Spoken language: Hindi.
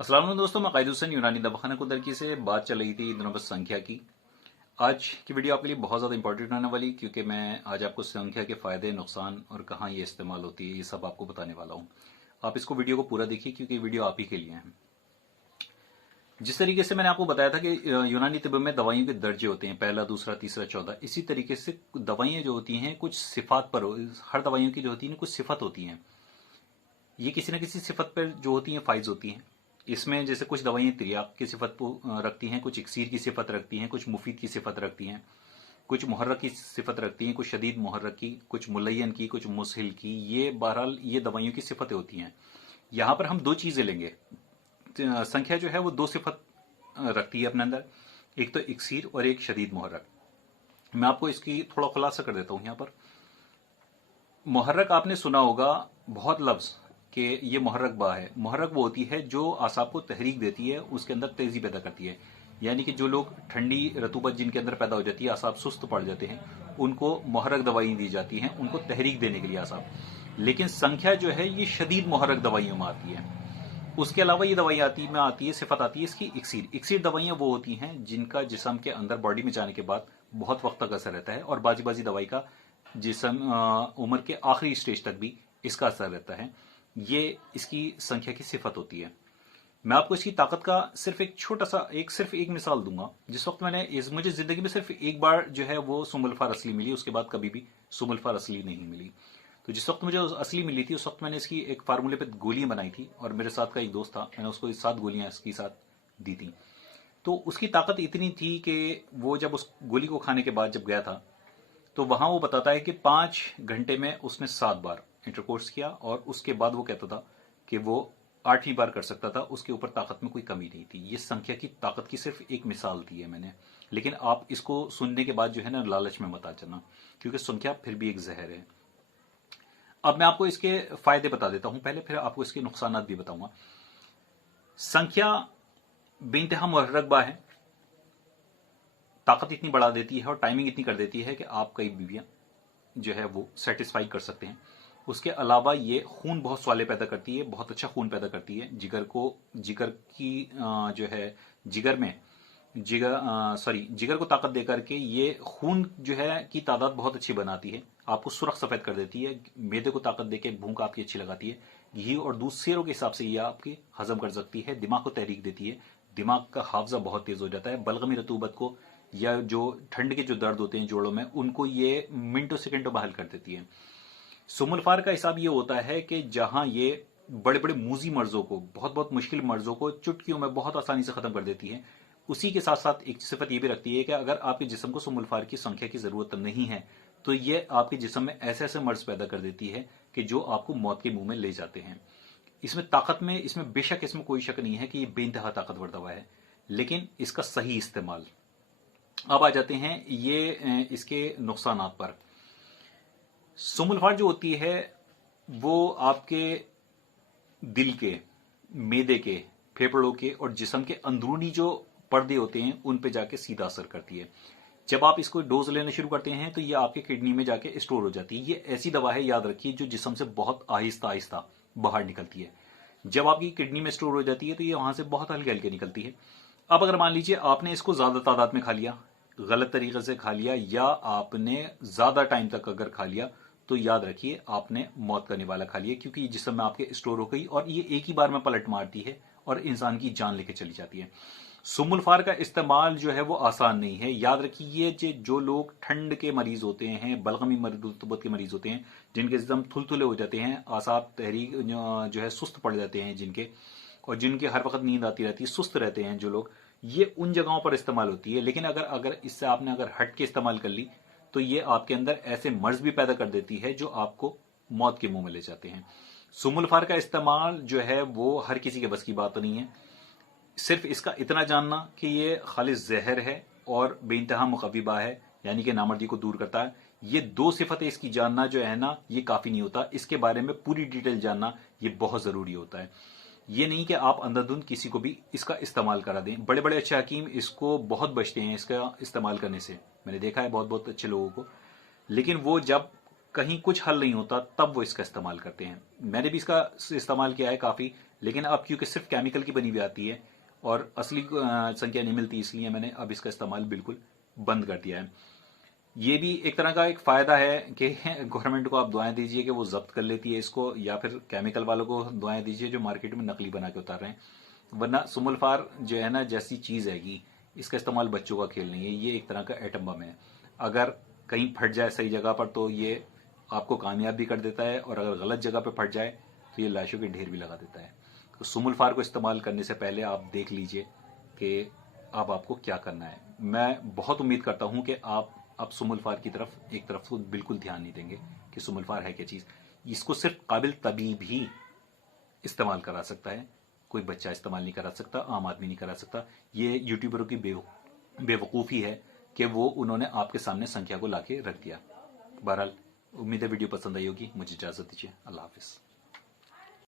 अस्सलाम वालेकुम दोस्तों, मैं कायद हुसैन यूनानी दवाखाना कुदरकी से बात चल रही थी दिनों पर संख्या की। आज की वीडियो आपके लिए बहुत ज़्यादा इंपॉर्टेंट होने वाली, क्योंकि मैं आज आपको संख्या के फ़ायदे, नुकसान और कहाँ ये इस्तेमाल होती है, ये सब आपको बताने वाला हूँ। आप इसको वीडियो को पूरा देखिए, क्योंकि वीडियो आप ही के लिए है। जिस तरीके से मैंने आपको बताया था कि यूनानी तिब में दवाइयों के दर्जे होते हैं, पहला, दूसरा, तीसरा, चौथा। इसी तरीके से दवाइयाँ जो होती हैं कुछ सिफात पर, हर दवाइयों की जो होती है कुछ सिफत होती हैं। ये किसी न किसी सिफत पर जो होती हैं फाइज होती हैं। इसमें जैसे कुछ दवाइयाँ तिर्याक की सिफत को रखती हैं, कुछ इक्सीर की सिफत रखती हैं, कुछ मुफीद की सिफत रखती हैं, कुछ मुहर्रक की सिफत रखती हैं, कुछ शदीद मुहर्रक की, कुछ मुलयन की, कुछ मुसहिल की। ये बहरहाल ये दवाइयों की सिफतें होती हैं। यहाँ पर हम दो चीज़ें लेंगे। संख्या जो है वो दो सिफत रखती है अपने अंदर, एक तो इक्सीर और एक शदीद मुहर्रक। मैं आपको इसकी थोड़ा खुलासा कर देता हूँ यहाँ पर। मुहर्रक आपने सुना होगा बहुत लफ्ज़ कि ये मुहर्रक बा है। मुहर्रक वो होती है जो आसाब को तहरीक देती है, उसके अंदर तेज़ी पैदा करती है। यानी कि जो लोग ठंडी रतूबत जिनके अंदर पैदा हो जाती है, आसाब सुस्त पड़ जाते हैं, उनको मुहर्रक दवाई दी जाती हैं, उनको तहरीक देने के लिए आसाब। लेकिन संख्या जो है ये शदीद मुहर्रक दवाइयों में आती है। उसके अलावा ये दवाई आती है, सिफत आती है इसकी इक्सीर। इक्सीर दवाइयाँ वो होती हैं जिनका जिस्म के अंदर, बॉडी में जाने के बाद बहुत वक्त तक असर रहता है, और बाजी बाजी दवाई का जिस्म उम्र के आखिरी स्टेज तक भी इसका असर रहता है। ये इसकी संख्या की सिफत होती है। मैं आपको इसकी ताकत का सिर्फ एक छोटा सा सिर्फ एक मिसाल दूंगा। जिस वक्त मुझे जिंदगी में सिर्फ एक बार जो है वो सुमुल्फार असली मिली, उसके बाद कभी भी सुमुल्फार असली नहीं मिली। तो जिस वक्त मुझे असली मिली थी, उस वक्त मैंने इसकी एक फार्मूले पे गोलियां बनाई थी, और मेरे साथ का एक दोस्त था, मैंने उसको 7 गोलियां इसकी साथ दी थी। तो उसकी ताकत इतनी थी कि वो जब उस गोली को खाने के बाद जब गया था, तो वहां वो बताता है कि 5 घंटे में उसने 7 बार इंटरकोर्स किया, और उसके बाद वो कहता था कि वो 8वीं बार कर सकता था। उसके ऊपर ताकत में कोई कमी नहीं थी। ये संख्या की ताकत की सिर्फ एक मिसाल दी है मैंने। लेकिन आप इसको सुनने के बाद जो है ना, लालच में मत आ जाना, क्योंकि संख्या फिर भी एक जहर है। अब मैं आपको इसके फायदे बता देता हूं पहले, फिर आपको इसके नुकसान भी बताऊंगा। संख्या बेइंतहा मुहर्रक है, ताकत इतनी बढ़ा देती है और टाइमिंग इतनी कर देती है कि आप कई बीवियां जो है वो सेटिस्फाई कर सकते हैं। उसके अलावा ये खून बहुत स्वाले पैदा करती है, बहुत अच्छा खून पैदा करती है। जिगर की जो है जिगर में जिगर को ताकत देकर के ये खून जो है की तादाद बहुत अच्छी बनाती है, आपको सुरख सफेद कर देती है, मैदे को ताकत देकर भूख आपकी अच्छी लगाती है। घी और दूध सेरों के हिसाब से ये आपकी हजम कर सकती है, दिमाग को तहरीक देती है, दिमाग का हाफजा बहुत तेज हो जाता है। बलगमी रतूबत को या जो ठंड के जो दर्द होते हैं जोड़ों में, उनको ये मिनटों सेकंडों में हल कर देती है। सुमुल्फार का हिसाब ये होता है कि जहां ये बड़े बड़े मूजी मर्जों को, बहुत बहुत मुश्किल मर्जों को चुटकियों में बहुत आसानी से खत्म कर देती है। उसी के साथ साथ एक सिफत ये भी रखती है कि अगर आपके जिस्म को सुमुल्फार की संख्या की जरूरत नहीं है, तो ये आपके जिस्म में ऐसे ऐसे मर्ज पैदा कर देती है कि जो आपको मौत के मुंह में ले जाते हैं। इसमें ताकत में, इसमें बेशक इसमें कोई शक नहीं है कि ये बेइंतहा ताकतवर दवा है, लेकिन इसका सही इस्तेमाल। अब आ जाते हैं ये इसके नुकसानात पर। सुमुल्फार जो होती है वो आपके दिल के, मैदे के, फेफड़ों के और जिस्म के अंदरूनी जो पर्दे होते हैं उन पे जाके सीधा असर करती है। जब आप इसको डोज लेना शुरू करते हैं तो ये आपके किडनी में जाके स्टोर हो जाती है। ये ऐसी दवा है, याद रखिए, जो जिस्म से बहुत आहिस्ता आहिस्ता बाहर निकलती है। जब आपकी किडनी में स्टोर हो जाती है तो ये वहां से बहुत हल्के हल्के निकलती है। अब अगर मान लीजिए आपने इसको ज्यादा तादाद में खा लिया, गलत तरीके से खा लिया, या आपने ज्यादा टाइम तक अगर खा लिया, तो याद रखिए आपने मौत का निवाला खा लिया, क्योंकि जिस्म में आपके स्टोर हो गई और ये एक ही बार में पलट मारती है और इंसान की जान लेके चली जाती है। सुमुल्फार का इस्तेमाल जो है वो आसान नहीं है। याद रखिए जो लोग ठंड के मरीज होते हैं, बलगमी रतूबत के मरीज होते हैं, जिनके जिस्म थुलथुले हो जाते हैं, आसाब तहरीक जो है सुस्त पड़ जाते हैं जिनके, और जिनके हर वक्त नींद आती रहती है, सुस्त रहते हैं जो लोग, ये उन जगहों पर इस्तेमाल होती है। लेकिन अगर अगर इससे आपने अगर हट के इस्तेमाल कर ली, तो ये आपके अंदर ऐसे मर्ज भी पैदा कर देती है जो आपको मौत के मुंह में ले जाते हैं। सुमुल्फार का इस्तेमाल जो है वो हर किसी के बस की बात नहीं है। सिर्फ इसका इतना जानना कि ये खालिस जहर है और बेइंतहा मुकव्विबा है, यानी कि नामर्दी को दूर करता है। ये दो सिफतें इसकी जानना जो है ना, ये काफी नहीं होता। इसके बारे में पूरी डिटेल जानना ये बहुत जरूरी होता है। ये नहीं कि आप अंधाधुंध किसी को भी इसका इस्तेमाल करा दें। बड़े बड़े अच्छे हकीम इसको बहुत बचते हैं इसका इस्तेमाल करने से, मैंने देखा है बहुत बहुत अच्छे लोगों को। लेकिन वो जब कहीं कुछ हल नहीं होता तब वो इसका इस्तेमाल करते हैं। मैंने भी इसका इस्तेमाल किया है काफ़ी, लेकिन अब क्योंकि सिर्फ केमिकल की बनी हुई आती है और असली संख्या नहीं मिलती, इसलिए मैंने अब इसका इस्तेमाल बिल्कुल बंद कर दिया है। ये भी एक तरह का एक फायदा है कि गवर्नमेंट को आप दुआएं दीजिए कि वो जब्त कर लेती है इसको, या फिर केमिकल वालों को दुआएं दीजिए जो मार्केट में नकली बना के उतार रहे हैं। वरना सुमल्फार जो है ना, जैसी चीज हैगी, इसका इस्तेमाल बच्चों का खेल नहीं है, ये एक तरह का एटम बम है। अगर कहीं फट जाए सही जगह पर तो ये आपको कामयाब भी कर देता है, और अगर गलत जगह पर फट जाए तो ये लाशों के ढेर भी लगा देता है। तो सुमल्फार को इस्तेमाल करने से पहले आप देख लीजिए कि अब आपको क्या करना है। मैं बहुत उम्मीद करता हूं कि आप अब सुमल्फार की तरफ एक तरफ को बिल्कुल ध्यान नहीं देंगे कि सुमल्फार है क्या चीज। इसको सिर्फ काबिल तबीब ही इस्तेमाल करा सकता है, कोई बच्चा इस्तेमाल नहीं करा सकता, आम आदमी नहीं करा सकता। ये यूट्यूबरों की बेवकूफ़ी है कि वो उन्होंने आपके सामने संख्या को लाके रख दिया। बहरहाल उम्मीद है वीडियो पसंद आई होगी। मुझे इजाज़त दीजिए। अल्लाह हाफिज़।